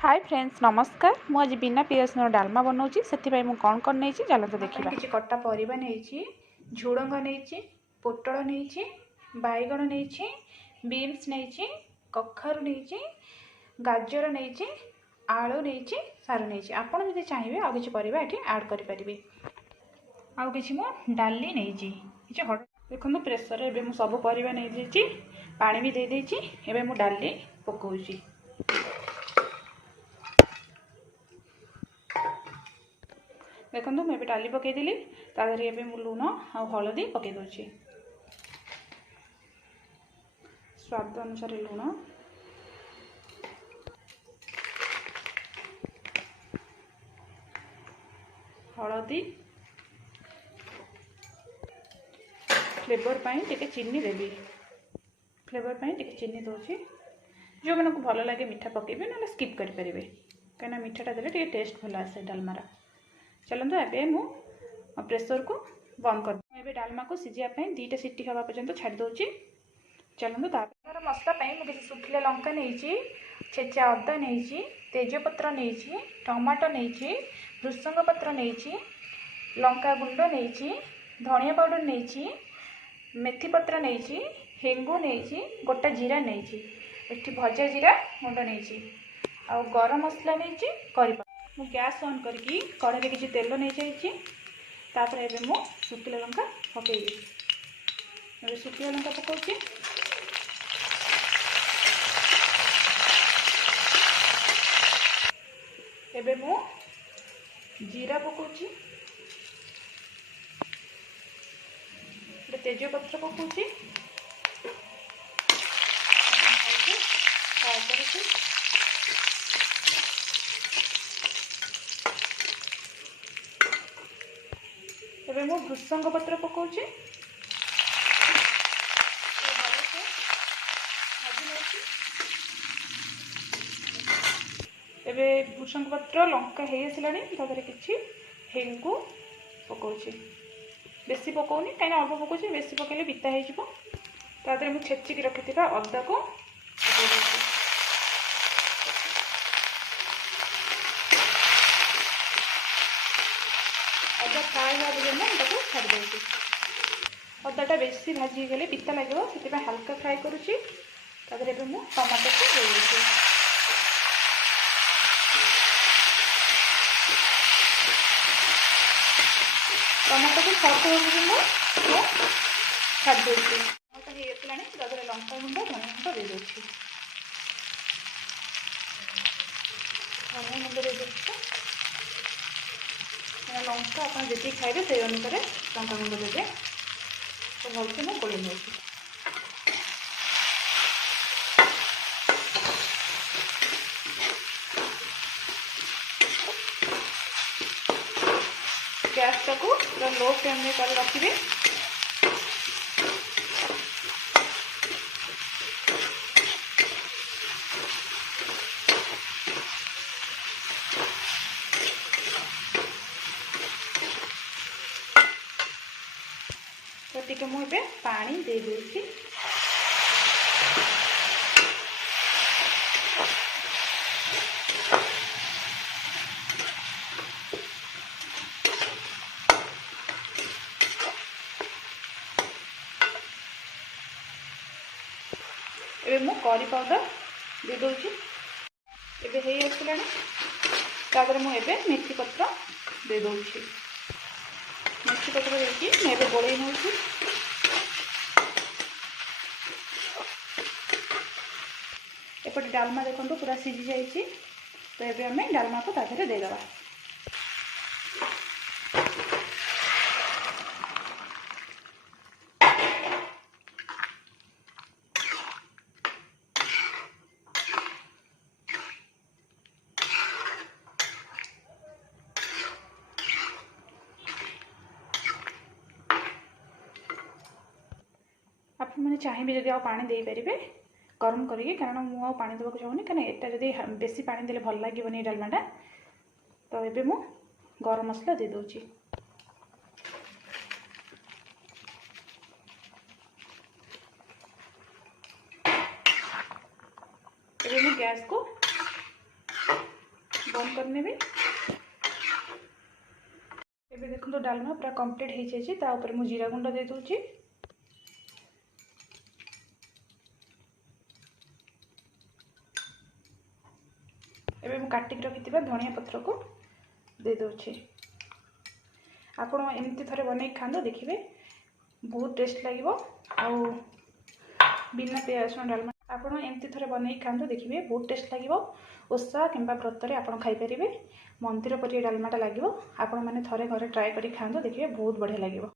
Hi friends नमस्कार। मु आज बिना पियाज डालमा बनाऊँगी से कौन कौन नहीं चलते देखा कि कटा परिबा नहीं झुड़ंग नहीं पोटल नहीं बैगण नहीं बीन्स नहीं कखारू नहीं गाजर नहीं आलू नहीं सारू नहीं आपड़ जब चाहिए आउ कि परिबा ये ऐड करें आउ कि डाली नहीं देखो प्रेसर एवं मुझे सब परिबा नहीं पानी भी दे देती एवं मु डाली पकाउची देखो मुझे डाली पकईदेली तादेह एवं मु लुण आ हलदी पकई दूची स्वाद अनुसार लुण हलदी फ्लेवर पाई टिके चीनी देवी फ्लेवर पाई टिके चीनी दूची जो मैंने को भल लगे मीठा पकेबे ना स्किप करेंगे कहीं मीठाटा देले टिके टेस्ट भल आसे डालमार। चलते एवं मु प्रेसर को बंद कर डालमा को सीझापी 2टा सीटी हवा पर्यंत छाड़ दूची। चलते तार मसला मुझे सुखिला लंका नहीं छेचा अदा नहीं तेजपत्र नहीं टमाटो नहीं भृसंग पत्र नहीं लंका गुंड नहीं धनिया पाउडर नहीं मेथी पत्र नहीं हेंगु नहीं गोटा जीरा नहीं एठी भजा जीरा गुंड नहीं आ गरम मसला नहीं करी मु गैस ऑन करके कढ़ाई किसी तेल नहीं जाइए तापर एवं मु सुखिला लंका पकईबी सुखिला लंका पकाउची एबे मु जीरा पकाउची तेजपत्र पकाउची एबे मु भृसंग पत्र पकाउची एबे भृसंग पत्र लंका हो आसलानी तादेह किसी हेंगु पकाउची बेसी पकाउनी कहीं अल्प पकाउची बेसी पकड़े पिता हो मुझे छेचिकी रखी अदा को अदा फ्राए होगा छाड़ दूसरी अदाटा बेसी भाजी गले पिता लगे से हल्का फ्राए करुच्ची मुझे टमाटो को दे टमाटो को सर्व कर छाड़ दूसरी टमाटो हो आसला तादेह लंका गुंड धनिया गुंड दे दूसरी धनिया गुंड दे दूसरी लंका आप जी खाइबे से अनुसार लंका गुंड देवे तो भलसे मैं गोल नौची गैस टाक पूरा लो फ्लेम में कर रखिए तो टिके मुझे पानी दे दूसरी एबे मु करी पाउडर दे दूची एबे हे आसलानी तापर मु एबे मेथी पत्र दे दूची मेथी पत्र देकी मैं एबे गोळई नौची एपटे डालमा देखो पूरा सीझी जाइए तो एबे हमें डालमा को तादेह देदेबा आप मैंने चाहिए जब पानी दे पारे गरम करिए कारण मुझे पानी देवाक चाहूनी कहीं यहाँ जब बेसी पानी देले भल लगे डालमाटा तो ये मु गरम मसला दे दूची गैस को बंद करनेबी। एबे देखो डालमा पूरा कंप्लीट हो जाए। ता ऊपर मु जीरा गुंड दे दूची। एबे मु काटिक रखिथिबा धनिया पत्र को दे दूची। आपण एमती थरे बनै खांदो देखिबे बहुत टेस्ट लागिवो। आउ बिना प्याज रसुण डालमा आपण एमती थरे बनै खांदो देखिबे बहुत टेस्ट लागिवो। ओषा किंबा व्रत रे आपण खाई परिबे। मंदिर परि डालमाटा लागिवो। आपण माने थरे घरे ट्राई करी खांदो देखिबे बहुत बढ़िया लागिवो।